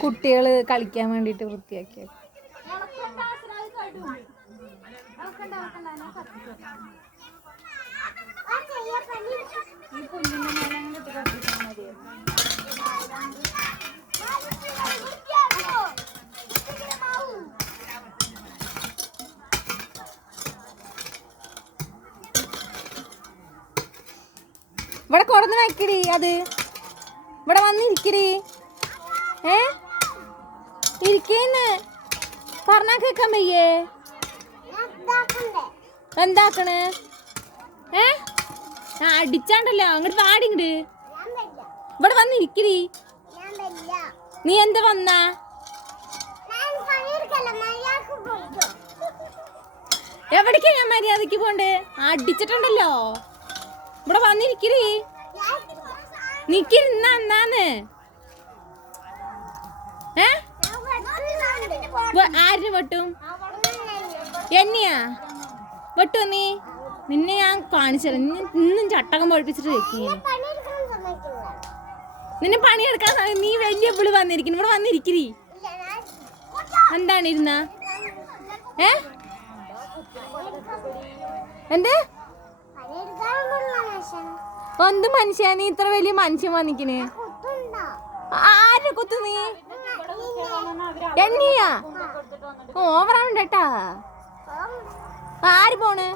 കുട്ടികള് കളിക്കാൻ വേണ്ടിട്ട് വൃത്തിയാക്കിയ ഇവിടെ കൊടന്ന് വെക്കടി. അത് ഇവിടെ വന്നിരിക്കടി. ഇരിക്കേന്ന് പറഞ്ഞാ കേക്കാൻ വയ്യേ? എന്താക്കണ്? അടിച്ചാണ്ടല്ലോ. അങ്ങോട്ട് പാടി. ഇങ്ങട് ഇവിടെ വന്നിരിക്കടി. നീ എന്താ വന്നാ? എവിടേക്കാ ഞാൻ മര്യാദക്ക് പോണ്ടേ? അടിച്ചിട്ടുണ്ടല്ലോ. ഇവിടെ വന്നിരിക്കടി. നിന്നാന്ന് ആരിന് വെട്ടും? എന്നെയാ വെട്ടു? നിന്നെ ഞാൻ കാണിച്ചത്. ഇന്നും ചട്ടകം പൊഴിപ്പിച്ചിട്ട് വെക്കീ. നിന്നെ പണിയെടുക്കാൻ നീ വലിയ പുളി വന്നിരിക്കുന്നു. ഇവിടെ വന്നിരിക്കരി. എന്താണ് ഇരുന്ന? എന്ത് എന്ത് മനുഷ്യ? നീ ഇത്ര വലിയ മനുഷ്യൻ വന്നിക്കണ്. ആരെ കുത്തു നീ? എന്നെയാ? ഓവറാവണ്ടട്ടാ. ആര് പോണ്?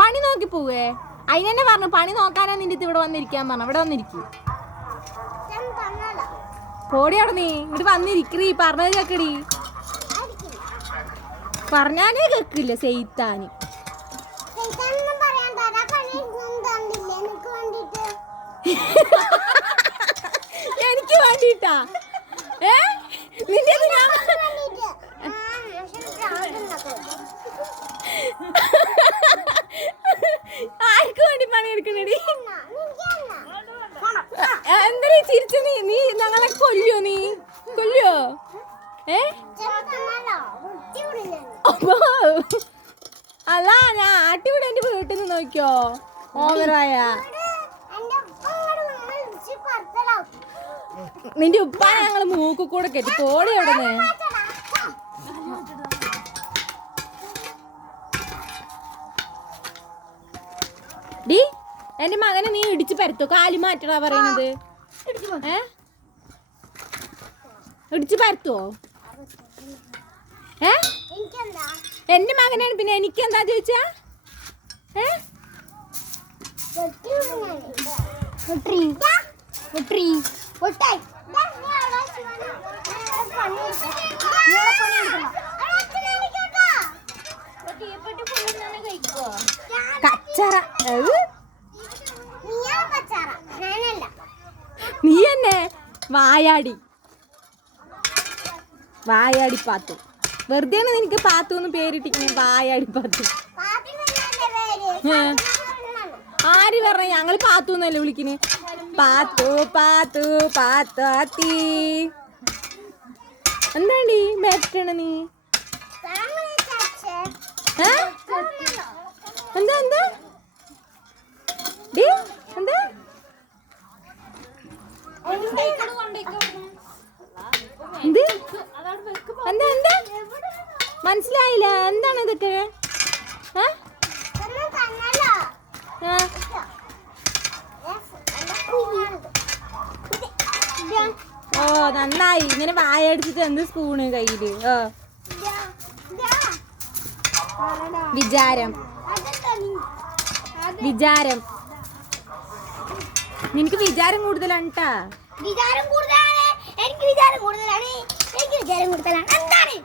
പണി നോക്കി പോവേ? അതിനെന്നെ പറഞ്ഞു പണി നോക്കാനാ നിന്റെ ഇവിടെ വന്നിരിക്കാൻ പറഞ്ഞു. ഇവിടെ വന്നിരിക്കും. പോടിയാട നീ. ഇങ്ങോട്ട് വന്നിരിക്കറി. പറഞ്ഞത് കേക്കടി. പറഞ്ഞാലേ കേക്കില്ല സെയ്ത്താന്. എനിക്ക് വേണ്ടിട്ടാ? നിന്റെ ആർക്ക് വേണ്ടി പണിയെടുക്കണടി? എന്താ ചിരിച്ചു നീ? നീ ഞങ്ങളെ കൊല്ലോ? നീ കൊല്ലോ? അല്ല ഞാൻ ആട്ടിവിടെ എന്റെ വീട്ടിൽ നിന്ന് നോക്കിയോ. ഓവറായ നിന്റെ ഉപ്പാ ഞങ്ങള് മൂക്ക് കൂടെ കെട്ടി. പോടി അവിടുന്ന്. ഡി എന്റെ മകനെ നീ ഇടിച്ച് പരത്തോ? കാലി മാറ്റടാ പറയണത്. ഇടിച്ച് പരത്തുവോ? എന്റെ മകനാണ്. പിന്നെ എനിക്കെന്താ ചോദിച്ചാ? കച്ചറ. നീ തന്നെ വായാടി. വായാടി പാത്തു. വെറുതെ നിനക്ക് പാത്തു എന്ന് പേരിട്ടിരിക്കണേ. വായാടി പാത്തു. ആര് പറഞ്ഞ? ഞങ്ങള് പാത്തു എന്നല്ലേ വിളിക്കണേ. പാത്തു പാത്തു പാത്താത്തി. എന്താണ്ടി ബെറ്റണ നീ? എന്താ എന്താ എന്താ എന്താ എന്താ മനസ്സിലായില്ല. എന്താണ് ഇതൊക്കെ? ഓ നന്നായി. ഇങ്ങനെ വായടിച്ചിട്ട് എന്ത് സ്പൂണ് കയ്യില്? വിചാരം വിചാരം നിനക്ക് വിചാരം കൂടുതലാണ് ട്ടാ. വിചാരം കൂടുതലാണ്. എനിക്ക് വിചാരം കൂടുതലാണ്. എന്താണ്?